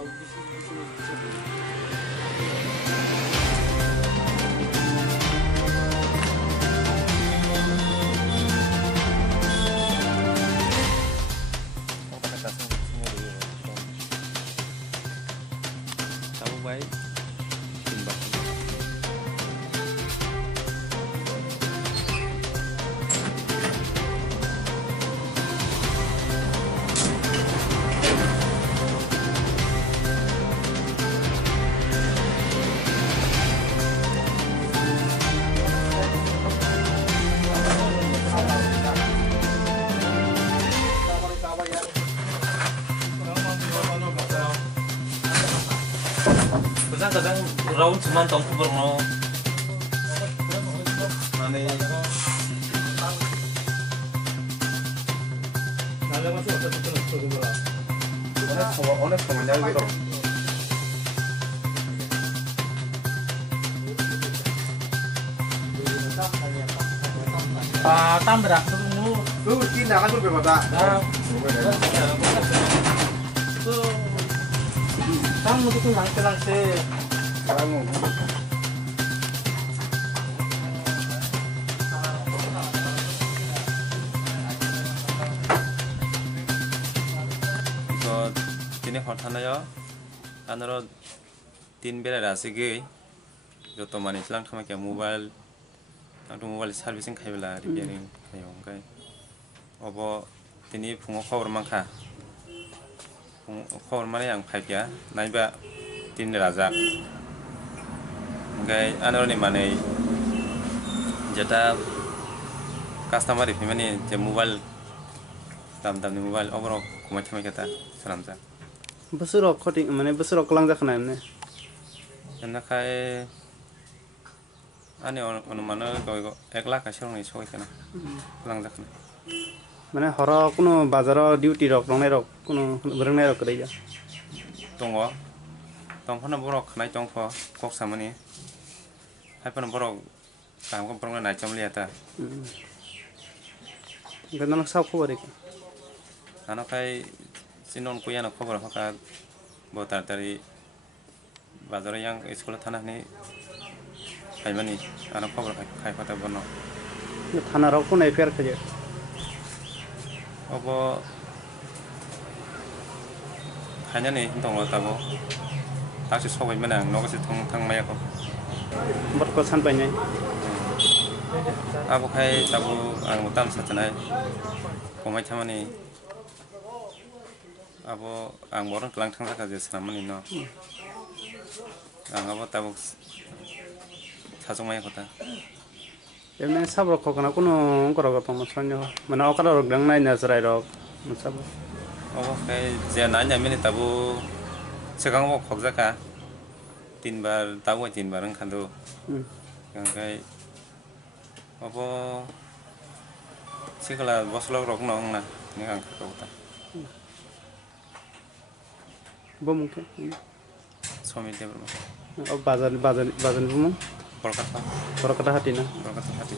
Tahu baik timbang. Kadang raun cuma tongku bermo Mane ones como ya gitu. tam berak dulu. Lu cinta kan tuh berapa tak? Tam itu langsung Sekarang ini hotel ya, anaro tin bela rasa gay, joto manis lang sama kayak mobile servicing kayak bela repairing kayak orang obo tini pungo cover mangka, cover mana yang kayak ya, naiba tin razak, kayak anaro ni mana jata customer itu mana je mobile tam ni mobile overall macam kata seram tak. Besok cutting mana besok kelang tak kenal ni. Enak kayak ane orang mana kau eklah kasih orang ini soal kena kelang tak kena. Mana hara kuno bazar duty rok long rok kuno berang rok kerja. Tunggu, tunggu nak borok naik tunggu kok sama ni. Hai pernah borok kamu pernah naik jam lihat tak? Kenapa nak sahaja kau Anak kayak sinon kuya nak cover haka botar dari bazar yang sekolah tanah ni kayak mana ni anak cover kayak kata bono. Tanah rok pun FR kerja. Apa hanya ni tunggu tahu tak sih soal mana nak sih tang maya kau. Berkosan banyak. Aku kayak tahu ang utam saja kau macam ni. Abo ang borong kelang tang saja selama ni no. Ang abo tahu sasung maya kota. Emang sabar kau kena kuno orang kau pemasoknya. Mana orang orang bilang naik nazar rok, sabar. Abo kayak jangan nanya mini tahu sekarang mau kau zaka tin bar tahu tin barang kandu. Yang kayak abo sekolah bos log rok nong na ni ang kau kota. Mungkin. Suami dia bermana? Oh bazar bumung. Kolkata. Kolkata hati na. Kolkata hati.